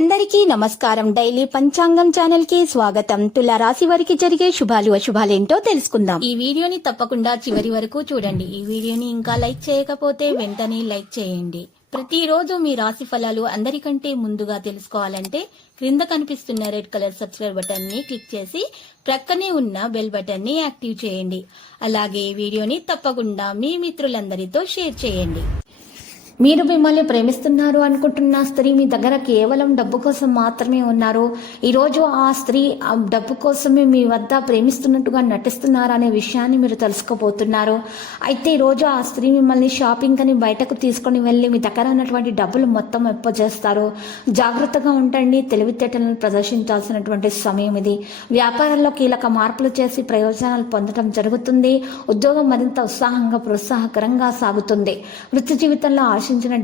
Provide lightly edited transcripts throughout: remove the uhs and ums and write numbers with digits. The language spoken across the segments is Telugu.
అందరికీ నమస్కారం. డైలీ పంచాంగం ఛానల్ కి స్వాగతం. తుల రాశి వారికి జరిగే శుభాలు అశుభాలేంటో తెలుసుకుందాం. ఈ వీడియోని తప్పకుండా చివరి వరకు చూడండి. ఈ వీడియోని ఇంకా లైక్ చేయకపోతే వెంటనే లైక్ చేయండి. ప్రతిరోజు మీ రాశి ఫలాలు అందరికంటే ముందుగా తెలుసుకోవాలంటే క్రింద కనిపిస్తున్న రెడ్ కలర్ సబ్స్క్రైబ్ బటన్ ని క్లిక్ చేసి ప్రక్కనే ఉన్న బెల్ బటన్ ని యాక్టివ్ చేయండి. అలాగే ఈ వీడియోని తప్పకుండా మీ మిత్రులందరితో షేర్ చేయండి. మీరు మిమ్మల్ని ప్రేమిస్తున్నారు అనుకుంటున్న స్త్రీ మీ దగ్గర కేవలం డబ్బు కోసం మాత్రమే ఉన్నారు. ఈరోజు ఆ స్త్రీ ఆ డబ్బు కోసమే మీ వద్ద ప్రేమిస్తున్నట్టుగా నటిస్తున్నారు అనే విషయాన్ని మీరు తెలుసుకోబోతున్నారు. అయితే ఈరోజు ఆ స్త్రీ మిమ్మల్ని షాపింగ్ అని బయటకు తీసుకొని వెళ్ళి మీ దగ్గర ఉన్నటువంటి డబ్బులు మొత్తం అప్పజేస్తారు. జాగ్రత్తగా ఉండండి. తెలివితేటలను ప్రదర్శించాల్సినటువంటి సమయం ఇది. వ్యాపారంలో కీలక మార్పులు చేసి ప్రయోజనాలు పొందడం జరుగుతుంది. ఉద్యోగం మరింత ఉత్సాహంగా ప్రోత్సాహకరంగా సాగుతుంది. వృత్తి జీవితంలో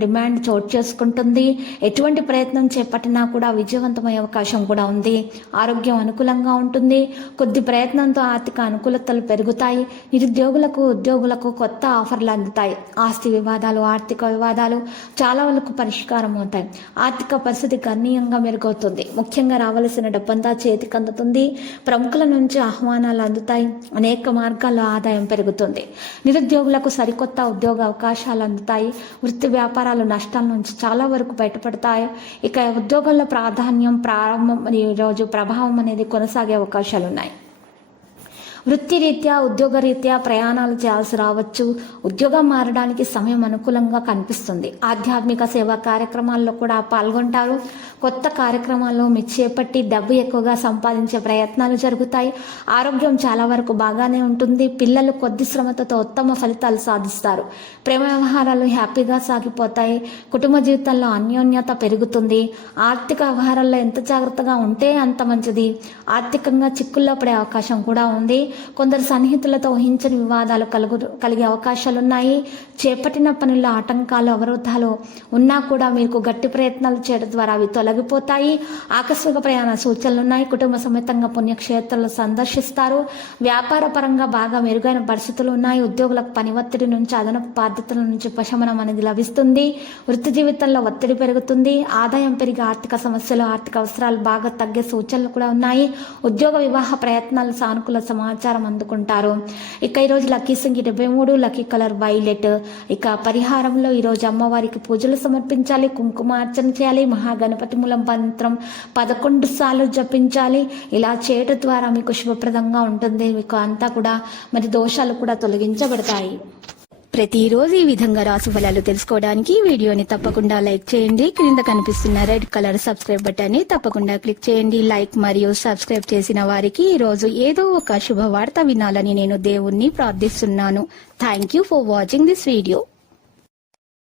డిమాండ్ చోటు చేసుకుంటుంది. ఎటువంటి ప్రయత్నం చేపట్టినా కూడా విజయవంతమయ్యే అవకాశం కూడా ఉంది. ఆరోగ్యం అనుకూలంగా ఉంటుంది. కొద్ది ప్రయత్నంతో ఆర్థిక అనుకూలతలు పెరుగుతాయి. నిరుద్యోగులకు ఉద్యోగులకు కొత్త ఆఫర్లు అందుతాయి. ఆస్తి వివాదాలు ఆర్థిక వివాదాలు చాలా వరకు పరిష్కారం అవుతాయి. ఆర్థిక పరిస్థితి గణనీయంగా మెరుగవుతుంది. ముఖ్యంగా రావలసిన డబ్బంతా చేతికి అందుతుంది. ప్రముఖుల నుంచి ఆహ్వానాలు అందుతాయి. అనేక మార్గాల్లో ఆదాయం పెరుగుతుంది. నిరుద్యోగులకు సరికొత్త ఉద్యోగ అవకాశాలు అందుతాయి. వృత్తి వ్యాపారాలు నష్టాల నుంచి చాలా వరకు బయటపడతాయి. ఇక ఉద్యోగంలో ప్రారంభం ఈరోజు ప్రభావం అనేది కొనసాగే అవకాశాలు ఉన్నాయి. వృత్తిరీత్యా ఉద్యోగరీత్యా ప్రయాణాలు చేయాల్సి రావచ్చు. ఉద్యోగం మారడానికి సమయం అనుకూలంగా కనిపిస్తుంది. ఆధ్యాత్మిక సేవా కార్యక్రమాల్లో కూడా పాల్గొంటారు. కొత్త కార్యక్రమాల్లో మీరు చేపట్టి డబ్బు ఎక్కువగా సంపాదించే ప్రయత్నాలు జరుగుతాయి. ఆరోగ్యం చాలా వరకు బాగానే ఉంటుంది. పిల్లలు కొద్ది శ్రమతో ఉత్తమ ఫలితాలు సాధిస్తారు. ప్రేమ వ్యవహారాలు హ్యాపీగా సాగిపోతాయి. కుటుంబ జీవితంలో అన్యోన్యత పెరుగుతుంది. ఆర్థిక వ్యవహారాల్లో ఎంత జాగ్రత్తగా ఉంటే అంత మంచిది. ఆర్థికంగా చిక్కుల్లో పడే అవకాశం కూడా ఉంది. కొందరు సన్నిహితులతో ఊహించని వివాదాలు కలిగే అవకాశాలున్నాయి. చేపట్టిన పనుల్లో ఆటంకాలు అవరోధాలు ఉన్నా కూడా మీకు గట్టి ప్రయత్నాలు చేయడం ద్వారా అవి తొలగిపోతాయి. ఆకస్మిక ప్రయాణ సూచనలున్నాయి. కుటుంబ సమేతంగా పుణ్యక్షేత్రాలు సందర్శిస్తారు. వ్యాపార పరంగా బాగా మెరుగైన పరిస్థితులు ఉన్నాయి. ఉద్యోగులకు పని ఒత్తిడి నుంచి అదనపు బాధ్యతల నుంచి ఉపశమనం అనేది లభిస్తుంది. వృత్తి జీవితంలో ఒత్తిడి పెరుగుతుంది. ఆదాయం పెరిగి ఆర్థిక సమస్యలు ఆర్థిక అవసరాలు బాగా తగ్గే సూచనలు కూడా ఉన్నాయి. ఉద్యోగ వివాహ ప్రయత్నాలు సానుకూల సమాచారం అందుకుంటారు. ఇక ఈరోజు లక్కీ సంఖ్య 73, లక్కీ కలర్ వైలెట్. ఇక పరిహారంలో ఈరోజు అమ్మవారికి పూజలు సమర్పించాలి. కుంకుమార్చన చేయాలి. మహాగణపతి మూలం మంత్రం 11 సార్లు జపించాలి. ఇలా చేయడం ద్వారా మీకు శుభప్రదంగా ఉంటుంది. మీకు అంతా కూడా మరి దోషాలు కూడా తొలగించబడతాయి. ప్రతిరోజు ఈ విధంగా రాశి ఫలాలు తెలుసుకోవడానికి వీడియోని తప్పకుండా లైక్ చేయండి. క్రింద కనిపిస్తున్న రెడ్ కలర్ సబ్స్క్రైబ్ బటన్ ని తప్పకుండా క్లిక్ చేయండి. లైక్ మరియు సబ్స్క్రైబ్ చేసిన వారికి ఈ రోజు ఏదో ఒక శుభవార్త వినాలని నేను దేవుణ్ణి ప్రార్థిస్తున్నాను. Thank you for watching this video.